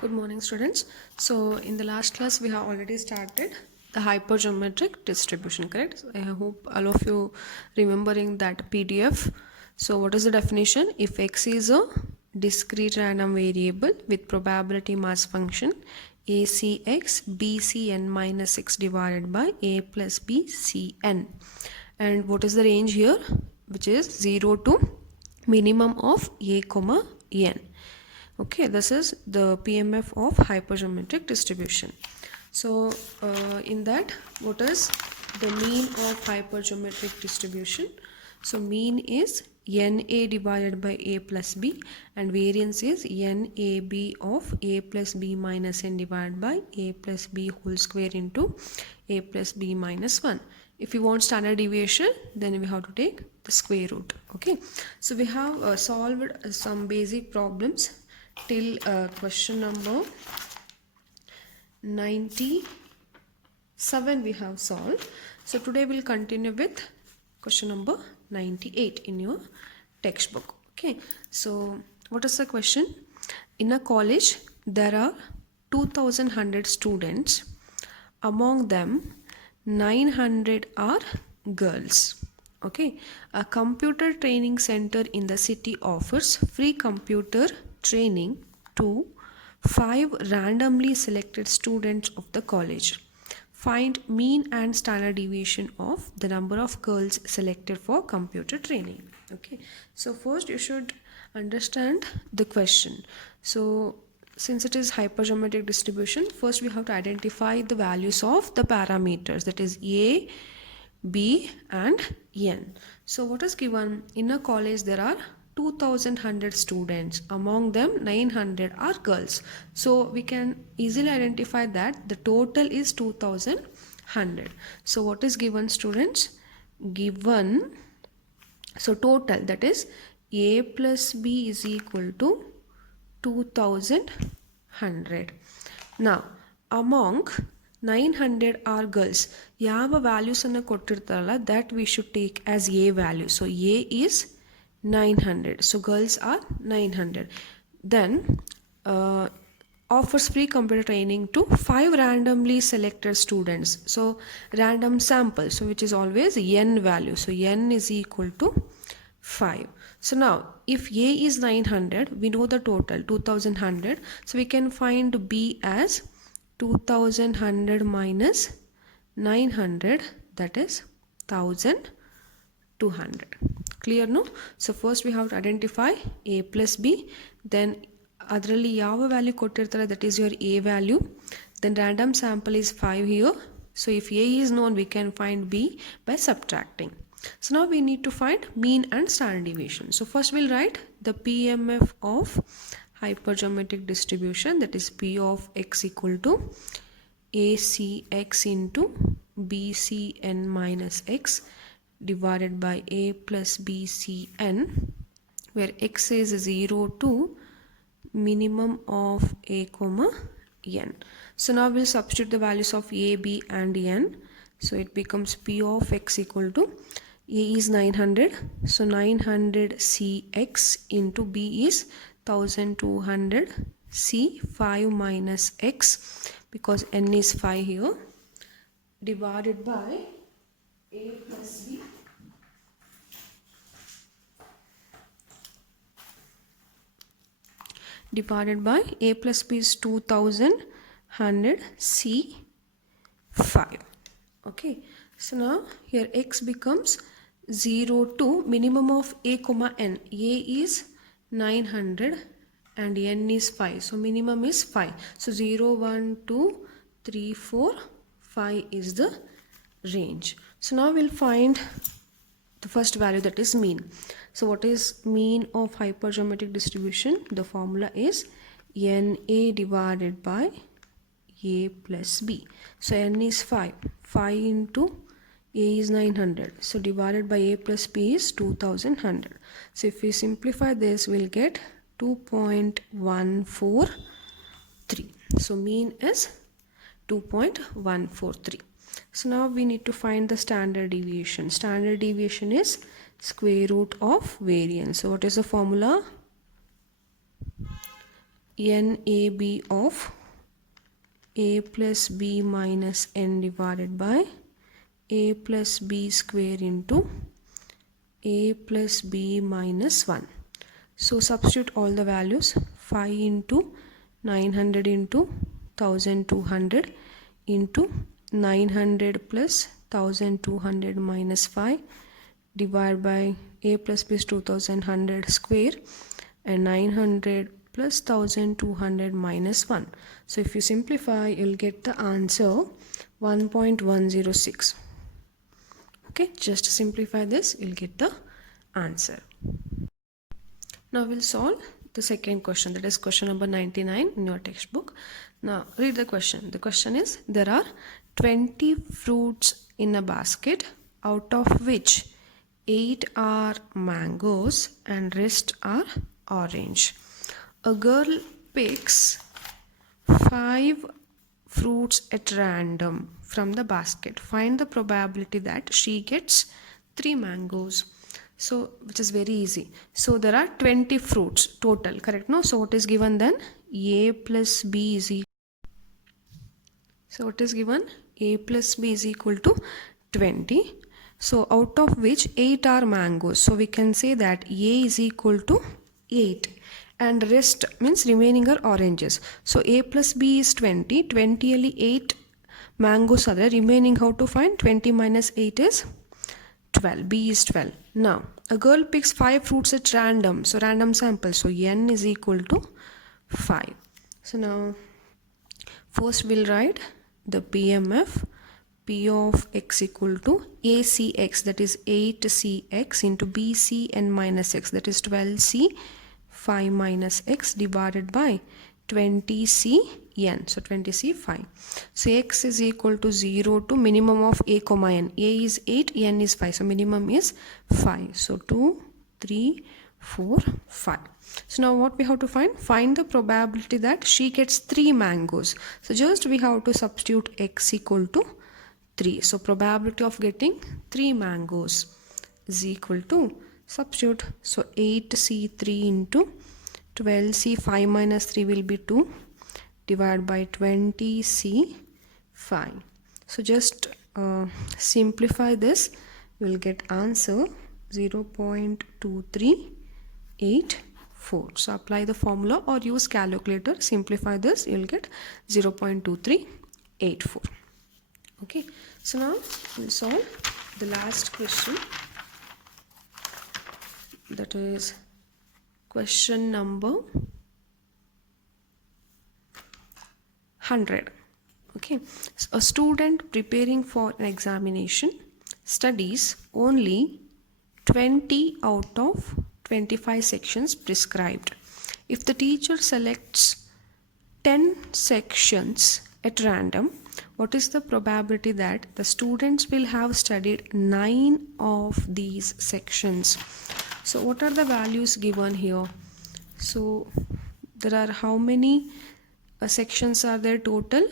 Good morning, students. So in the last class we have already started the hypergeometric distribution, correct? I hope all of you remembering that PDF. So what is the definition? If x is a discrete random variable with probability mass function ACX BCN minus 6 divided by A plus BCN. And what is the range here? Which is 0 to minimum of A comma N. Okay, this is the PMF of hypergeometric distribution. So in that, what is the mean of hypergeometric distribution? So mean is NA divided by A plus B, and variance is NAB of A plus B minus N divided by A plus B whole square into A plus B minus 1. If you want standard deviation, then we have to take the square root. Okay, so we have solved some basic problems till question number 97 we have solved. So today we'll continue with question number 98 in your textbook. Okay, so what is the question? In a college there are 2100 students. Among them 900 are girls. Okay, a computer training center in the city offers free computer training to 5 randomly selected students of the college. Find mean and standard deviation of the number of girls selected for computer training. Okay, so first you should understand the question. So since it is hypergeometric distribution, first we have to identify the values of the parameters, that is A, B and N. So what is given? In a college there are 2100 students. Among them 900 are girls. So we can easily identify that the total is 2100. So what is given, students? Given, so total, that is A plus B is equal to 2100. Now among 900 are girls. ಯಾವ values ಅನ್ನು ಕೊಟ್ಟಿರ್ತಾರಲ್ಲ, that we should take as A value. So A is 900. So girls are 900. Then offers free computer training to 5 randomly selected students. So random sample, so which is always N value. So N is equal to 5. So now if A is 900, we know the total 2100. So we can find B as 2100 minus 900, that is 1200. Clear, no? So first we have to identify A plus B, then adralli yava value kottirtare, that is your A value, then random sample is 5 here. So if A is known, we can find B by subtracting. So now we need to find mean and standard deviation. So first we'll write the PMF of hypergeometric distribution, that is P of x equal to ACX into BCN minus x divided by A plus BCN, where x is 0 to minimum of A comma N. So now we'll substitute the values of A, B and N. So it becomes P of x equal to A is 900, so 900 CX into B is 1200 C 5 minus x, because N is 5 here, divided by A plus B divided by A plus B is 2100 C 5. Okay, so now here x becomes 0 to minimum of A comma N. A is 900 and N is 5, so minimum is 5. So 0 1 2 3 4 5 is the range. So now we'll find the first value, that is mean. So what is mean of hypergeometric distribution? The formula is NA divided by A plus B. So N is 5. 5 into A is 900. So divided by A plus B is 2100. So if we simplify this, we'll get 2.143. So mean is 2.143. So now we need to find the standard deviation. Standard deviation is square root of variance. So what is the formula? NAB of a plus b minus n divided by a plus b square into a plus b minus 1. So substitute all the values. 5 into 900 into 1200 into 900 plus 1200 minus 5 divided by a plus b is 2100 square and 900 plus 1200 minus 1. So if you simplify, you'll get the answer 1.106. Okay, just simplify this, you'll get the answer. Now we'll solve the second question, that is question number 99 in your textbook. Now read the question. The question is, there are 20 fruits in a basket, out of which 8 are mangoes and rest are orange. A girl picks 5 fruits at random from the basket. Find the probability that she gets 3 mangoes. So, which is very easy. So, there are 20 fruits total, correct? No? So, what is given then? A plus B is equal. So, what is given? A plus B is equal to 20. So, out of which 8 are mangoes. So, we can say that A is equal to 8. And rest means remaining are oranges. So, A plus B is 20. 20 ಅಲ್ಲಿ 8 mangoes are there. Remaining how to find? 20 minus 8 is 12. B is 12. Now, a girl picks 5 fruits at random. So, random sample. So, N is equal to 5. So, now, first we'll write the PMF. P of x equal to ACX, that is 8CX into BCN minus x, that is 12C 5 minus x divided by 20CN. So 20C 5. So x is equal to 0 to minimum of a comma n. A is 8, n is 5. So minimum is 5. So 2, 3, 4, 5. So now what we have to find? Find the probability that she gets 3 mangoes. So just we have to substitute x equal to 3. So probability of getting 3 mangoes is equal to, substitute, so 8C3 into 12C 5 minus 3 will be 2 divided by 20C5. So just simplify this, you will get answer 0.2384. So apply the formula or use calculator, simplify this, you will get 0.2384. Okay, so now we'll solve the last question, that is question number 100. Okay, so a student preparing for an examination studies only 20 out of 25 sections prescribed. If the teacher selects 10 sections at random, what is the probability that the students will have studied 9 of these sections? So what are the values given here? So there are how many sections are there total?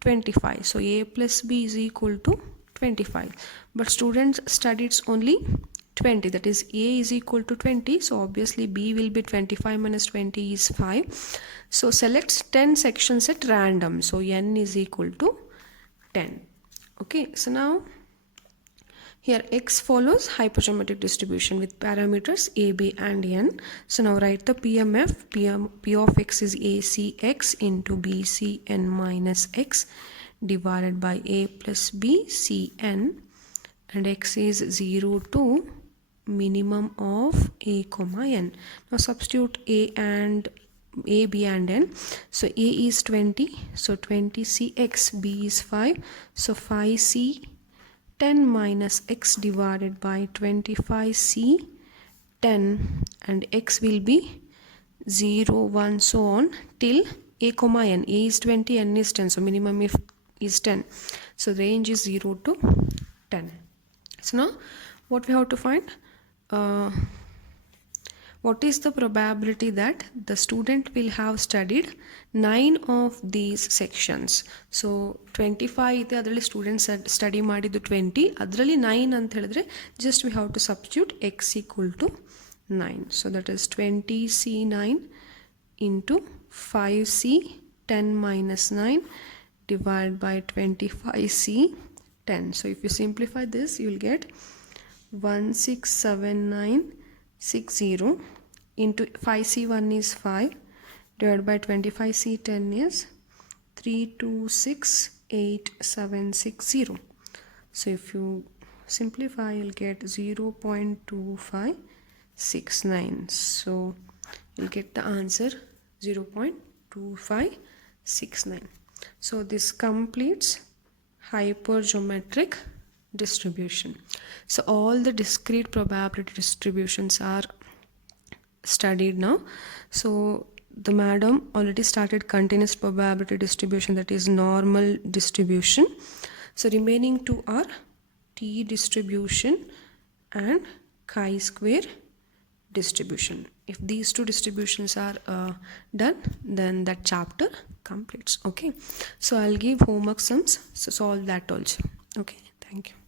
25. So A plus B is equal to 25. But students studied only 20, that is A is equal to 20. So obviously B will be 25 minus 20 is 5. So select 10 sections at random. So N is equal to 10. Okay, so now here x follows hypergeometric distribution with parameters a, b and n. So now write the PMF. P of x is ACX into BCN minus x divided by a plus b cn, and x is 0 to minimum of a comma n. Now substitute a, b and n. So a is 20, so 20cx, b is 5, so 5c 10 minus x divided by 25c 10, and x will be 0, 1, so on till a comma n. A is 20, n is 10, so minimum is 10. So range is 0 to 10. So now what we have to find? What is the probability that the student will have studied 9 of these sections? So 25 ಇದೆ, ಅದರಲ್ಲಿ students study ಮಾಡಿದ್ದು 20, ಅದರಲ್ಲಿ 9 ಅಂತ ಹೇಳಿದ್ರೆ just we have to substitute x equal to 9. So that is 20c9 into 5c 10 minus 9 divided by 25c 10. So if you simplify this, you will get 167960 into 5c1 is 5 divided by 25c10 is 326860. So if you simplify, you'll get 0.2569. So you'll get the answer 0.2569. So this completes hypergeometric distribution. So all the discrete probability distributions are studied now. So the madam already started continuous probability distribution, that is normal distribution. So remaining two are T distribution and chi-square distribution. If these two distributions are done, then that chapter completes. Okay, so I'll give homework sums, so solve that also. Okay, thank you.